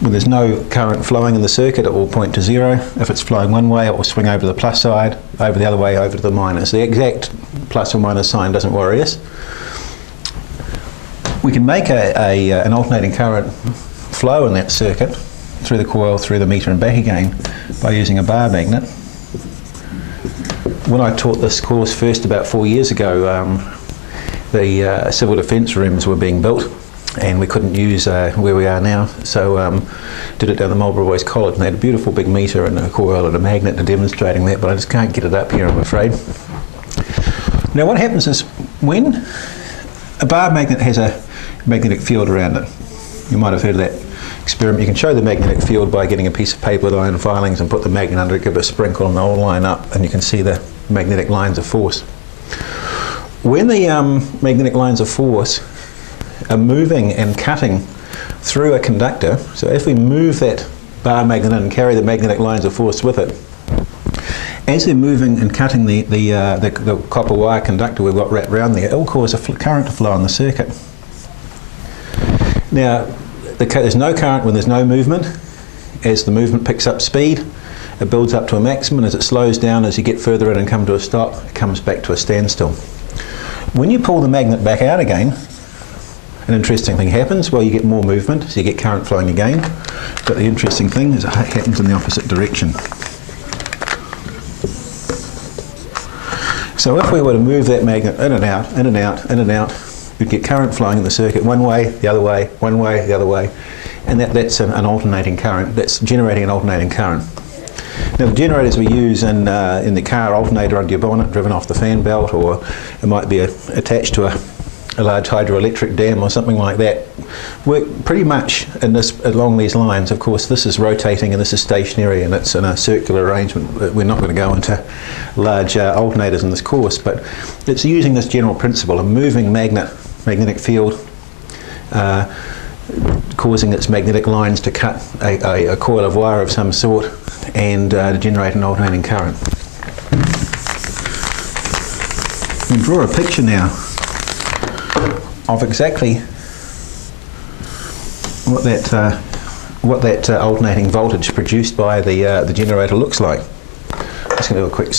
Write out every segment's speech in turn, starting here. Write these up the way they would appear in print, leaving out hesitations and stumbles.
when there's no current flowing in the circuit, it will point to 0. If it's flowing one way, it will swing over to the plus side, over the other way, over to the minus. The exact plus or minus sign doesn't worry us. We can make an alternating current flow in that circuit through the coil, through the meter and back again by using a bar magnet. When I taught this course first about 4 years ago, the civil defence rooms were being built and we couldn't use where we are now, so did it down the Marlborough Boys College, and they had a beautiful big meter and a coil and a magnet to demonstrating that, but I just can't get it up here, I'm afraid. Now what happens is when a bar magnet has a magnetic field around it, you might have heard of that experiment. You can show the magnetic field by getting a piece of paper with iron filings and put the magnet under it, give it a sprinkle and they'll line up and you can see the magnetic lines of force. When the magnetic lines of force are moving and cutting through a conductor, so if we move that bar magnet and carry the magnetic lines of force with it, as they're moving and cutting the copper wire conductor we've got wrapped around there, it will cause a current to flow in the circuit. Now, there's no current when there's no movement. As the movement picks up speed, it builds up to a maximum. As it slows down, as you get further in and come to a stop, it comes back to a standstill. When you pull the magnet back out again, an interesting thing happens. Well, you get more movement, so you get current flowing again. But the interesting thing is it happens in the opposite direction. So if we were to move that magnet in and out, in and out, in and out, we'd get current flowing in the circuit one way, the other way, one way, the other way. And that's an alternating current. That's generating an alternating current. Now the generators we use in the car, alternator under your bonnet, driven off the fan belt, or it might be attached to a large hydroelectric dam or something like that, work pretty much along these lines. Of course, this is rotating and this is stationary and it's in a circular arrangement. We're not going to go into large alternators in this course, but it's using this general principle, a moving magnetic field causing its magnetic lines to cut a coil of wire of some sort and to generate an alternating current. We can draw a picture now of exactly what that alternating voltage produced by the generator looks like. Just going to do a quick.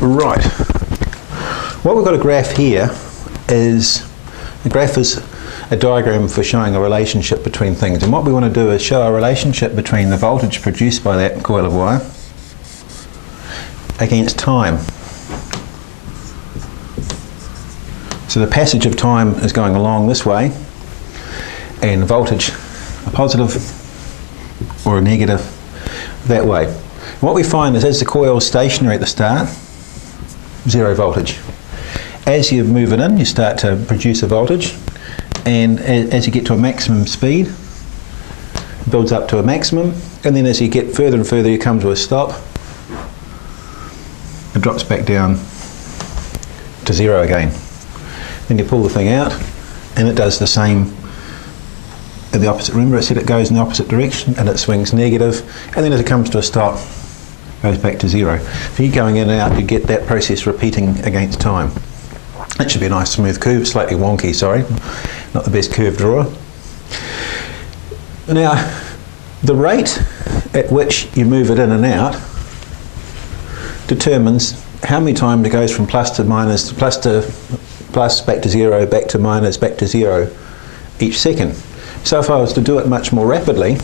Right. What we've got a graph here is a diagram for showing a relationship between things, and what we want to do is show a relationship between the voltage produced by that coil of wire against time. So the passage of time is going along this way, and voltage, a positive or a negative, that way. What we find is as the coil is stationary at the start, 0 voltage. As you move it in, you start to produce a voltage, and as you get to a maximum speed, it builds up to a maximum, and then as you get further and further, you come to a stop. It drops back down to 0 again. Then you pull the thing out and it does the same in the opposite. Remember I said it goes in the opposite direction and it swings negative, and then as it comes to a stop, it goes back to 0. If you keep going in and out, you get that process repeating against time. That should be a nice smooth curve, slightly wonky, sorry, not the best curve drawer. Now, the rate at which you move it in and out determines how many times it goes from plus to minus, plus to plus, back to 0, back to minus, back to 0 each second. So if I was to do it much more rapidly,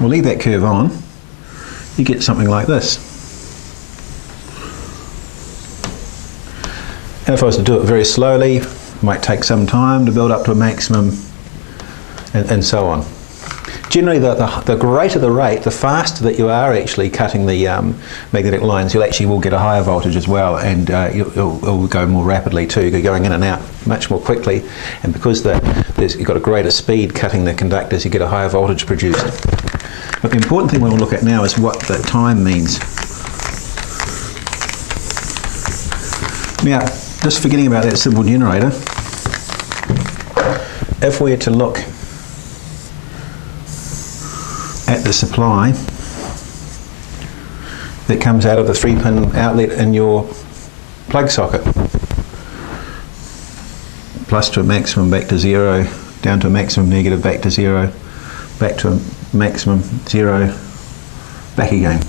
we'll leave that curve on, you get something like this. And if I was to do it very slowly, it might take some time to build up to a maximum, and so on. Generally, the greater the rate, the faster that you are actually cutting the magnetic lines, you actually will get a higher voltage as well, and it'll go more rapidly too. You're going in and out much more quickly, and because you've got a greater speed cutting the conductors, you get a higher voltage produced. But the important thing we'll look at now is what the time means. Now, just forgetting about that simple generator, if we were to look at the supply that comes out of the 3-pin outlet in your plug socket, plus to a maximum, back to 0, down to a maximum negative, back to 0, back to a maximum 0, back again.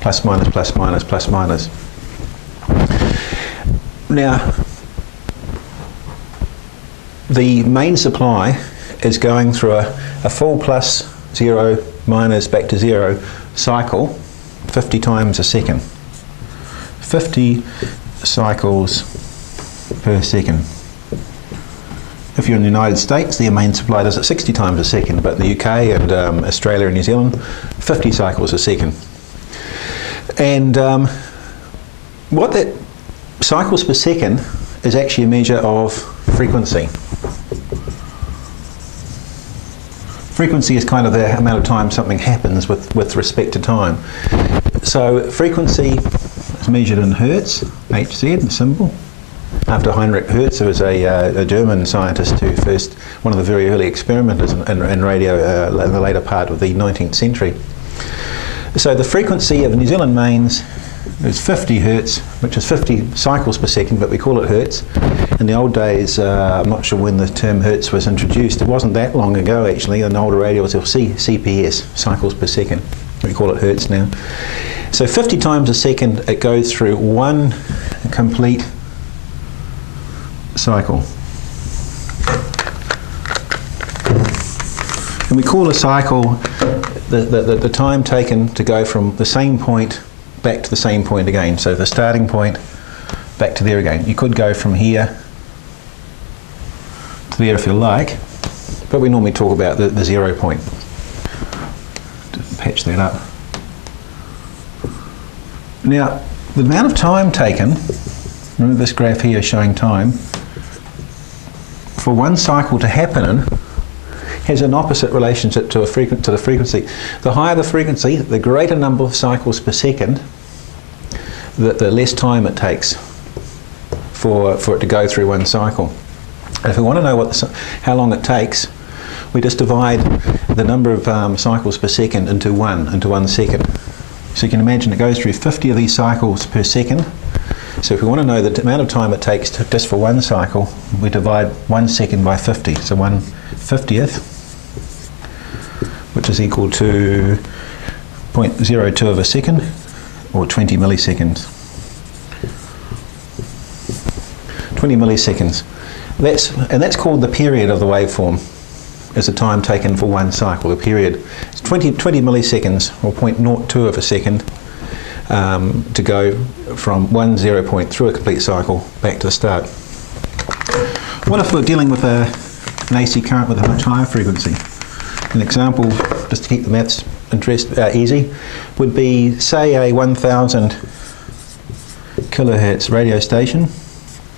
Plus minus, plus minus, plus minus. Now, the main supply is going through a full plus 0, minus, back to 0 cycle 50 times a second. 50 cycles per second. If you're in the United States, their main supply does it 60 times a second, but the UK and Australia and New Zealand, 50 cycles a second. And what that cycles per second is actually a measure of frequency. Frequency is kind of the amount of time something happens with respect to time. So frequency is measured in hertz, Hz, the symbol. After Heinrich Hertz, there was a German scientist who one of the very early experimenters in radio in the later part of the 19th century. So the frequency of the New Zealand mains is 50 hertz, which is 50 cycles per second, but we call it hertz. In the old days, I'm not sure when the term hertz was introduced. It wasn't that long ago, actually. In older radios, you'll see CPS, cycles per second. We call it hertz now. So 50 times a second, it goes through one complete cycle. And we call a cycle the time taken to go from the same point back to the same point again. So the starting point back to there again. You could go from here to there if you like, but we normally talk about the 0 point. Just patch that up. Now, the amount of time taken, remember this graph here is showing time, for one cycle to happen in has an opposite relationship to the frequency. The higher the frequency, the greater number of cycles per second, the less time it takes for it to go through one cycle. And if we want to know how long it takes, we just divide the number of cycles per second into one second. So you can imagine it goes through 50 of these cycles per second. So if we want to know the amount of time it takes just for one cycle, we divide 1 second by 50. So 1/50th, which is equal to 0.02 of a second, or 20 milliseconds. 20 milliseconds. That's called the period of the waveform, is the time taken for one cycle. The period is 20 milliseconds, or 0.02 of a second, to go from one 0 point through a complete cycle back to the start. What if we're dealing with an AC current with a much higher frequency? An example, just to keep the maths easy, would be, say, a 1000 kilohertz radio station,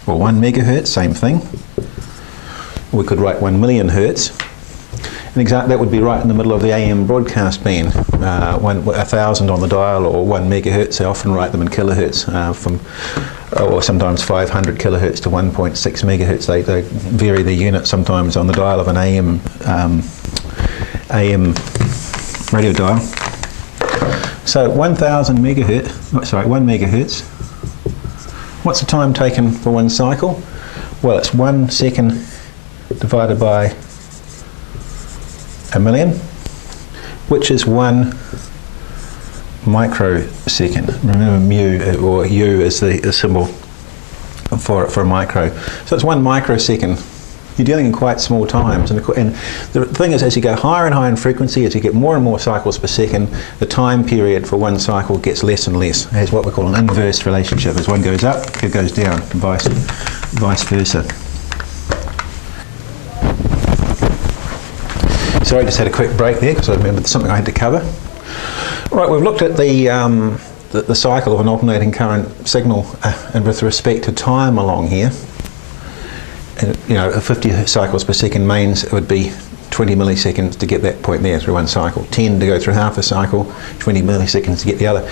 or 1 megahertz, same thing. We could write 1 million hertz. That would be right in the middle of the AM broadcast band. 1,000 on the dial, or 1 megahertz. They often write them in kilohertz, or sometimes 500 kilohertz to 1.6 megahertz. They vary the unit sometimes on the dial of an AM radio dial. So 1,000 megahertz. Sorry, 1 megahertz. What's the time taken for one cycle? Well, it's 1 second divided by a million, which is 1 microsecond. Remember mu, or U is the symbol for a micro. So it's 1 microsecond. You're dealing in quite small times. And the thing is, as you go higher and higher in frequency, as you get more and more cycles per second, the time period for one cycle gets less and less. It has what we call an inverse relationship. As one goes up, it goes down, and vice versa. Sorry, just had a quick break there because I remembered something I had to cover. Right, we've looked at the cycle of an alternating current signal and with respect to time along here. And, 50 cycles per second means it would be 20 milliseconds to get that point there through one cycle, 10 to go through half a cycle, 20 milliseconds to get the other.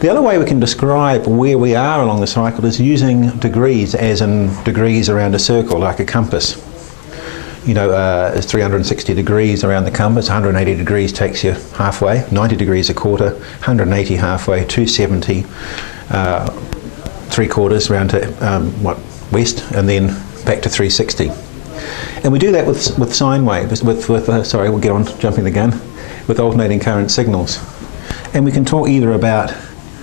The other way we can describe where we are along the cycle is using degrees, as in degrees around a circle, like a compass. It's 360 degrees around the compass. 180 degrees takes you halfway, 90 degrees a quarter, 180 halfway, 270 3/4 round to west, and then back to 360. And we do that with sine waves, sorry, we'll get on jumping the gun, with alternating current signals. And we can talk either about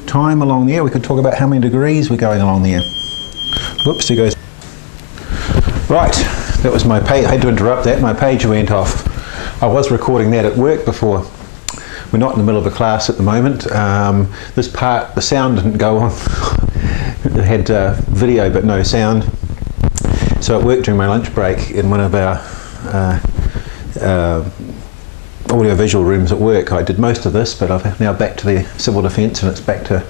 time along there, we could talk about how many degrees we're going along there. Whoops, there goes. Right, that was my page. I had to interrupt that, my page went off. I was recording that at work before. We're not in the middle of a class at the moment. This part, the sound didn't go on. It had video but no sound. So at work during my lunch break in one of our audio-visual rooms at work, I did most of this, but I'm now back to the civil defence and it's back to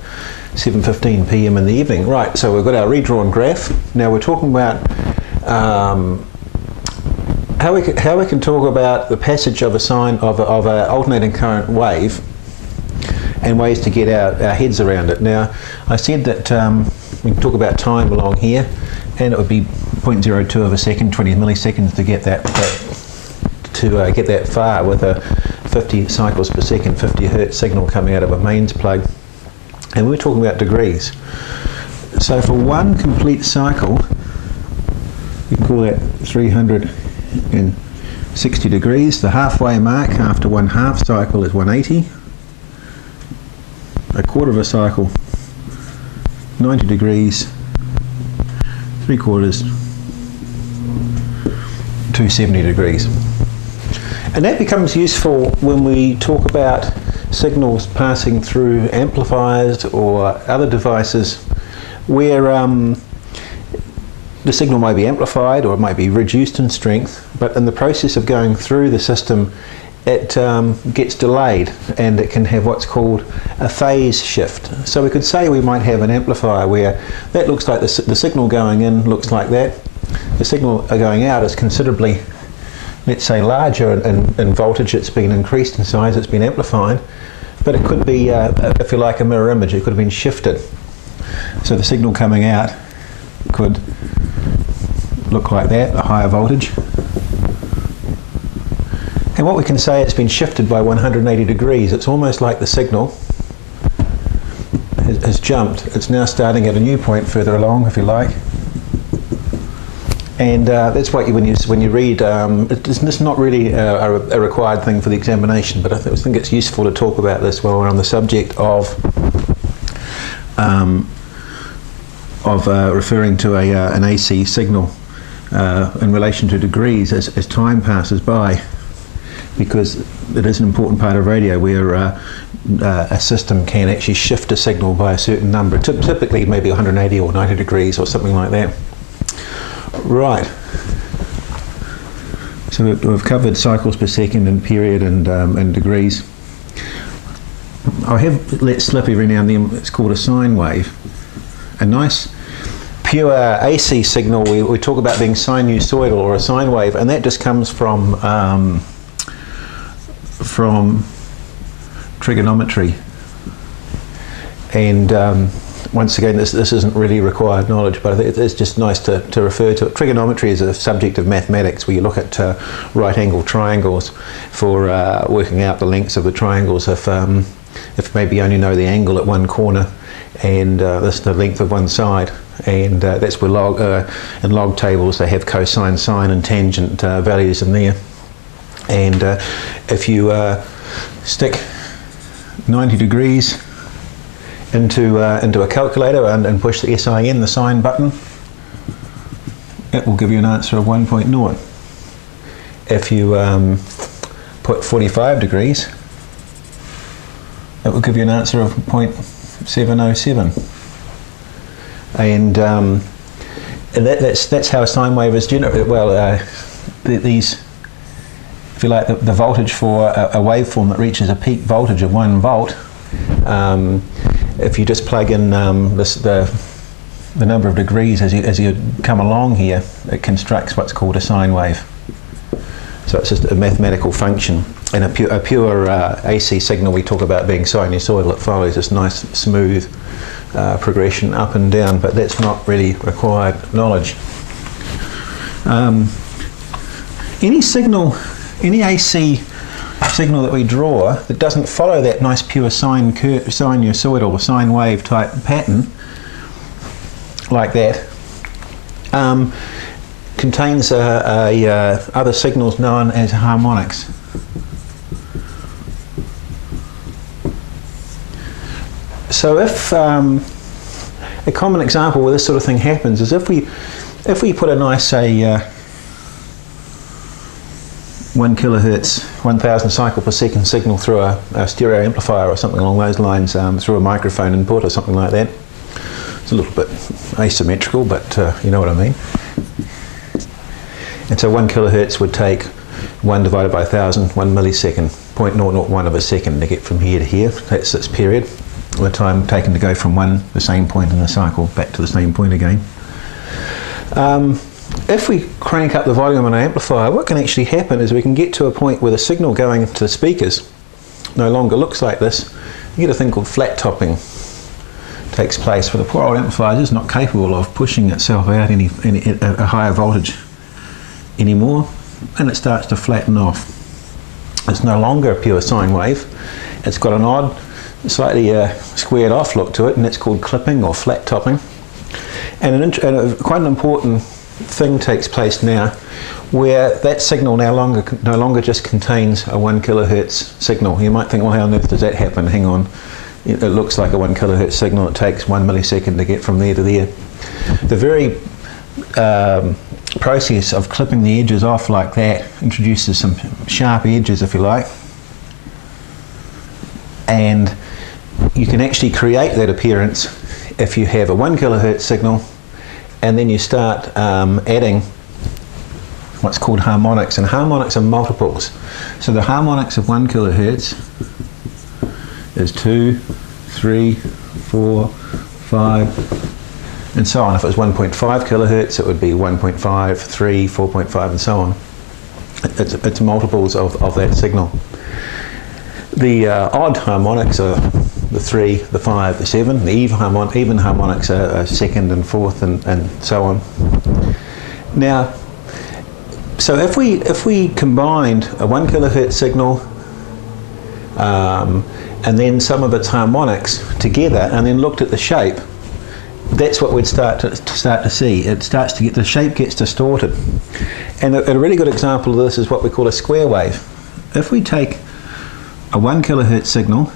7:15 p.m. in the evening. Right, so we've got our redrawn graph. Now we're talking about how we can talk about the passage of a sine of an alternating current wave and ways to get our heads around it. Now I said that we can talk about time along here, and it would be 0.02 of a second, 20 milliseconds to get that far with a 50 cycles per second, 50 hertz signal coming out of a mains plug. And we're talking about degrees. So for one complete cycle, we can call that 360 degrees. The halfway mark after one half cycle is 180. A quarter of a cycle, 90 degrees. 3/4, 270 degrees. And that becomes useful when we talk about signals passing through amplifiers or other devices where the signal might be amplified or it might be reduced in strength, but in the process of going through the system it gets delayed and it can have what's called a phase shift. So we could say we might have an amplifier where that looks like the signal going in looks like that. The signal going out is considerably, let's say, larger in voltage. It's been increased in size, it's been amplified, but it could be, if you like, a mirror image. It could have been shifted. So the signal coming out could look like that, a higher voltage. And what we can say, it's been shifted by 180 degrees. It's almost like the signal has jumped. It's now starting at a new point further along, if you like. And that's what when you read, it's not really a required thing for the examination, but I think it's useful to talk about this while we're on the subject of referring to an AC signal in relation to degrees as time passes by, because it is an important part of radio where a system can actually shift a signal by a certain number, typically maybe 180 or 90 degrees or something like that. Right, so we've covered cycles per second and period and degrees. I have let slip every now and then, it's called a sine wave. A nice pure AC signal we talk about being sinusoidal or a sine wave, and that just comes from trigonometry. And once again, this isn't really required knowledge, but I think it's just nice to refer to it. Trigonometry is a subject of mathematics where you look at right-angled triangles for working out the lengths of the triangles if maybe you only know the angle at one corner and that's the length of one side. And that's where in log tables they have cosine, sine and tangent values in there. And if you stick 90 degrees into a calculator and push the SIN, the sine button, it will give you an answer of 1.0. If you put 45 degrees, it will give you an answer of 0.707. And that's how a sine wave is generated. Well, these, if you like, the voltage for a waveform that reaches a peak voltage of 1 volt, if you just plug in the number of degrees as you come along here, it constructs what's called a sine wave. So it's just a mathematical function. And a pure AC signal we talk about being sinusoidal, it follows this nice smooth progression up and down, but that's not really required knowledge. Any AC signal that we draw that doesn't follow that nice pure sinusoidal or sine wave type pattern like that contains other signals known as harmonics. So if a common example where this sort of thing happens is if we put a nice, say, 1 kilohertz, 1000 cycle per second signal through a stereo amplifier or something along those lines, through a microphone input or something like that. It's a little bit asymmetrical, but you know what I mean. And so 1 kilohertz would take 1 divided by 1000, 1 millisecond, 0.001 of a second to get from here to here. That's its period, the time taken to go from the same point in the cycle back to the same point again. If we crank up the volume on an amplifier, what can actually happen is we can get to a point where the signal going to the speakers no longer looks like this. You get a thing called flat topping takes place, where the poor old amplifier is just not capable of pushing itself out a higher voltage anymore, and it starts to flatten off. It's no longer a pure sine wave. It's got an odd, slightly squared off look to it, and it's called clipping or flat topping. And quite an important thing takes place now, where that signal no longer just contains a 1 kilohertz signal. You might think, well, how on earth does that happen? Hang on, it looks like a 1 kilohertz signal. It takes 1 millisecond to get from there to there. The very process of clipping the edges off like that introduces some sharp edges, if you like, and you can actually create that appearance if you have a 1 kilohertz signal and then you start adding what's called harmonics, and harmonics are multiples. So the harmonics of 1 kilohertz is 2, 3, 4, 5, and so on. If it was 1.5 kilohertz, it would be 1.5, 3, 4.5, and so on. It's multiples of that signal. The odd harmonics are the 3, the 5, the 7. The even harmonics are second and fourth, and so on. Now, so if we combined a 1 kilohertz signal and then some of its harmonics together, and then looked at the shape, that's what we'd start to see. It starts to get, the shape gets distorted. And a really good example of this is what we call a square wave. If we take a 1 kilohertz signal,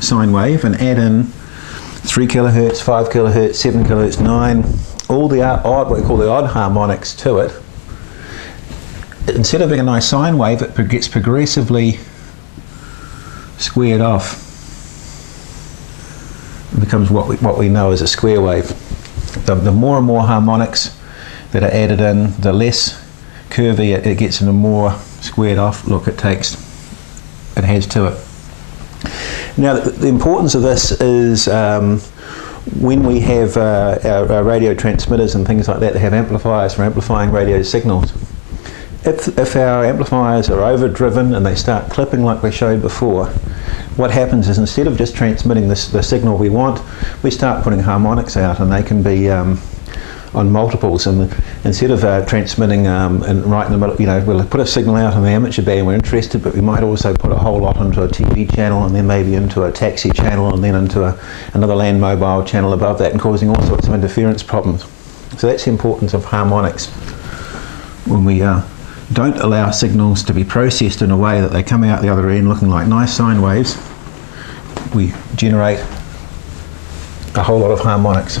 sine wave, and add in 3 kilohertz, 5 kilohertz, 7 kilohertz, 9, all the odd, what we call the odd harmonics to it, instead of being a nice sine wave, it gets progressively squared off. It becomes what we know as a square wave. The more and more harmonics that are added in, the less curvy it gets, and the more squared off look it has to it. Now, the importance of this is when we have our radio transmitters and things like that have amplifiers for amplifying radio signals. If our amplifiers are overdriven and they start clipping like we showed before, what happens is instead of just transmitting the signal we want, we start putting harmonics out, and they can be on multiples, and instead of transmitting and right in the middle, we'll put a signal out on the amateur band we're interested, but we might also put a whole lot onto a TV channel, and then maybe into a taxi channel, and then into another land mobile channel above that, and causing all sorts of interference problems. So that's the importance of harmonics. When we don't allow signals to be processed in a way that they come out the other end looking like nice sine waves, we generate a whole lot of harmonics.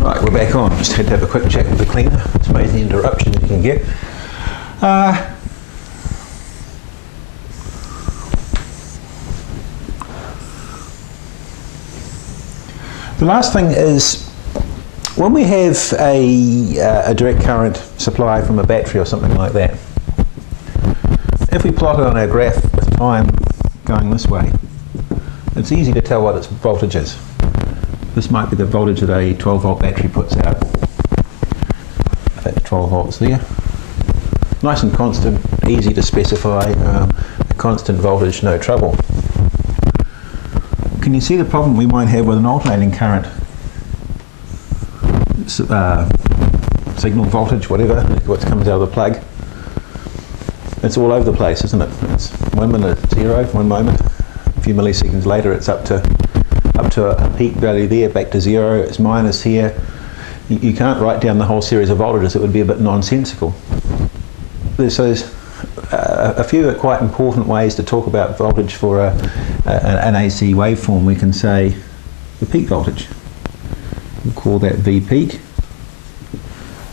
Right, we're back on. Just had to have a quick chat with the cleaner. It's amazing the interruption you can get. The last thing is, when we have a direct current supply from a battery or something like that, if we plot it on our graph with time going this way, it's easy to tell what its voltage is. This might be the voltage that a 12 volt battery puts out. That's 12 volts there. Nice and constant, easy to specify, a constant voltage, no trouble. Can you see the problem we might have with an alternating current signal voltage, whatever, what comes out of the plug? It's all over the place, isn't it? It's 1 minute it's 0, 1 moment, a few milliseconds later it's up to up to a peak value there, back to 0, it's minus here. You can't write down the whole series of voltages, it would be a bit nonsensical. There's a few quite important ways to talk about voltage for an AC waveform. We can say the peak voltage. We'll call that V peak.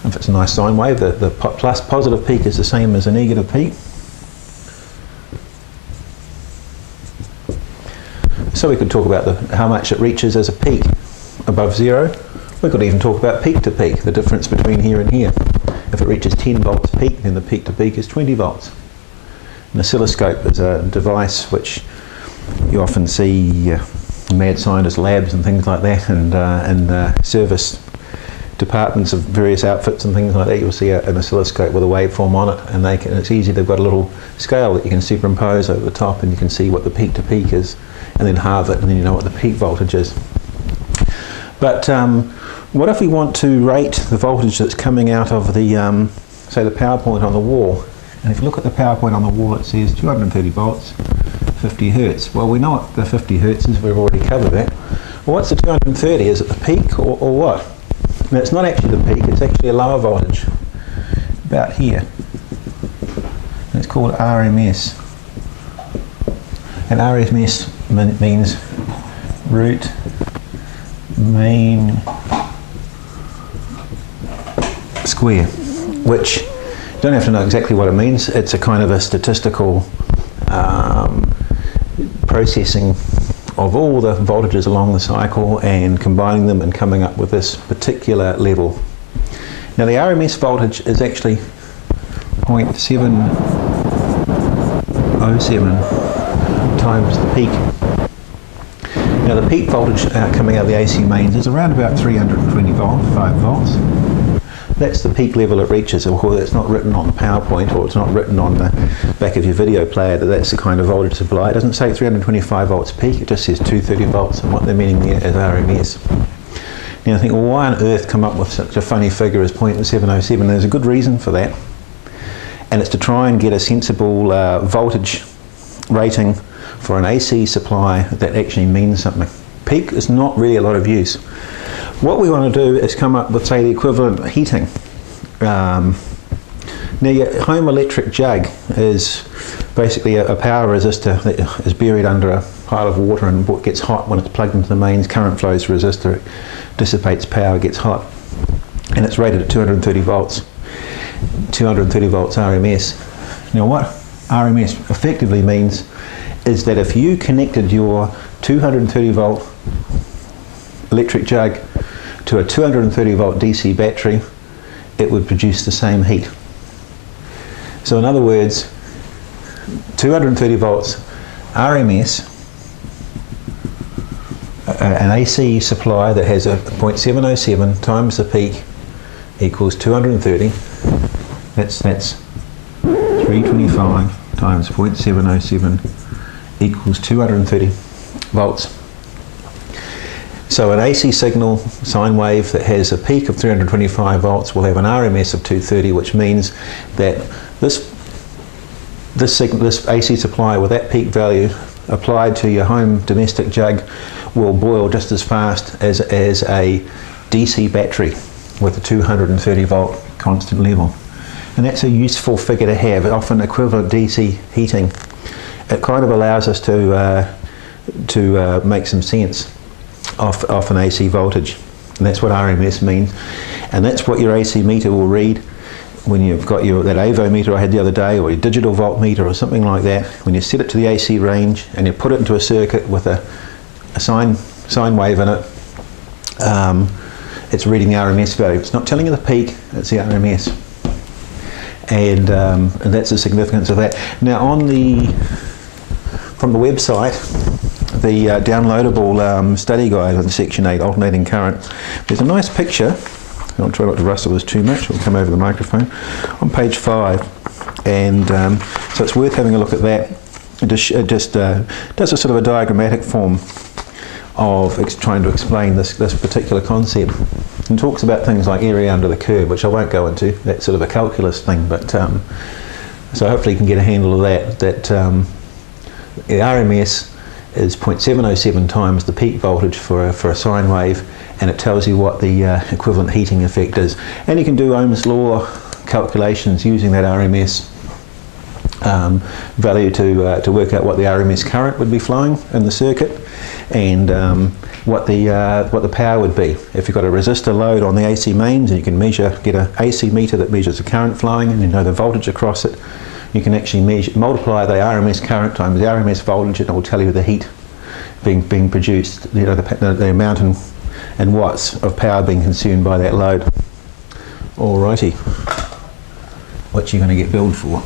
If it's a nice sine wave, the positive peak is the same as a negative peak. So we could talk about how much it reaches as a peak above 0. We could even talk about peak to peak, the difference between here and here. If it reaches 10 volts peak, then the peak to peak is 20 volts. An oscilloscope is a device which you often see mad scientist labs and things like that, and service departments of various outfits and things like that. You'll see an oscilloscope with a waveform on it, and it's easy. They've got a little scale that you can superimpose over the top, and you can see what the peak to peak is, and then halve it, and then you know what the peak voltage is. But what if we want to rate the voltage that's coming out of the, say, the power point on the wall? And if you look at the power point on the wall, it says 230 volts, 50 hertz. Well, we know what the 50 hertz is. We've already covered that. Well, what's the 230? Is it the peak or what? Now, it's not actually the peak. It's actually a lower voltage, about here. And it's called RMS. And RMS means root mean square, which you don't have to know exactly what it means. It's a kind of a statistical processing of all the voltages along the cycle and combining them and coming up with this particular level. Now the RMS voltage is actually 0.707 times the peak. Now the peak voltage coming out of the AC mains is around about 325 volts. That's the peak level it reaches. Although it's not written on the PowerPoint, or it's not written on the back of your video player that that's the kind of voltage supply. It doesn't say 325 volts peak, it just says 230 volts, and what they're meaning there is RMS. Now I think, well, why on earth come up with such a funny figure as 0.707? There's a good reason for that, and it's to try and get a sensible voltage rating for an AC supply that actually means something. Peak is not really a lot of use. What we want to do is come up with, say, the equivalent heating. Now your home electric jug is basically a power resistor that is buried under a pile of water, and what gets hot when it's plugged into the mains, current flows through resistor, it dissipates power, gets hot, and it's rated at 230 volts. 230 volts RMS. Now what RMS effectively means is that if you connected your 230 volt electric jug to a 230 volt DC battery, it would produce the same heat. So in other words, 230 volts RMS, an AC supply that has a 0.707 times the peak equals 230. That's 325 times 0.707 equals 230 volts. So an AC signal, sine wave, that has a peak of 325 volts will have an RMS of 230, which means that this AC supply with that peak value applied to your home domestic jug will boil just as fast as a DC battery with a 230 volt constant level. And that's a useful figure to have. Often equivalent DC heating, it kind of allows us to make some sense off an AC voltage, and that's what RMS means, and that's what your AC meter will read when you've got that AVO meter I had the other day, or your digital voltmeter or something like that. When you set it to the AC range and you put it into a circuit with a sine wave in it, it's reading the RMS value. It's not telling you the peak, it's the RMS, and that's the significance of that. Now from the website, the downloadable study guide on Section 8, alternating current, there's a nice picture. I'll try not to rustle this too much, it'll come over the microphone, on page 5, and so it's worth having a look at that. It just does a sort of a diagrammatic form of trying to explain this particular concept, and talks about things like area under the curve, which I won't go into. That's sort of a calculus thing, but so hopefully you can get a handle of that. The RMS is 0.707 times the peak voltage for a sine wave, and it tells you what the equivalent heating effect is. And you can do Ohm's law calculations using that RMS value to work out what the RMS current would be flowing in the circuit, and what the power would be. If you've got a resistor load on the AC mains, and you can get an AC meter that measures the current flowing, and you know the voltage across it, you can actually multiply the RMS current times the RMS voltage, and it will tell you the heat being produced, you know, the amount in watts of power being consumed by that load. Alrighty, what you going to get billed for?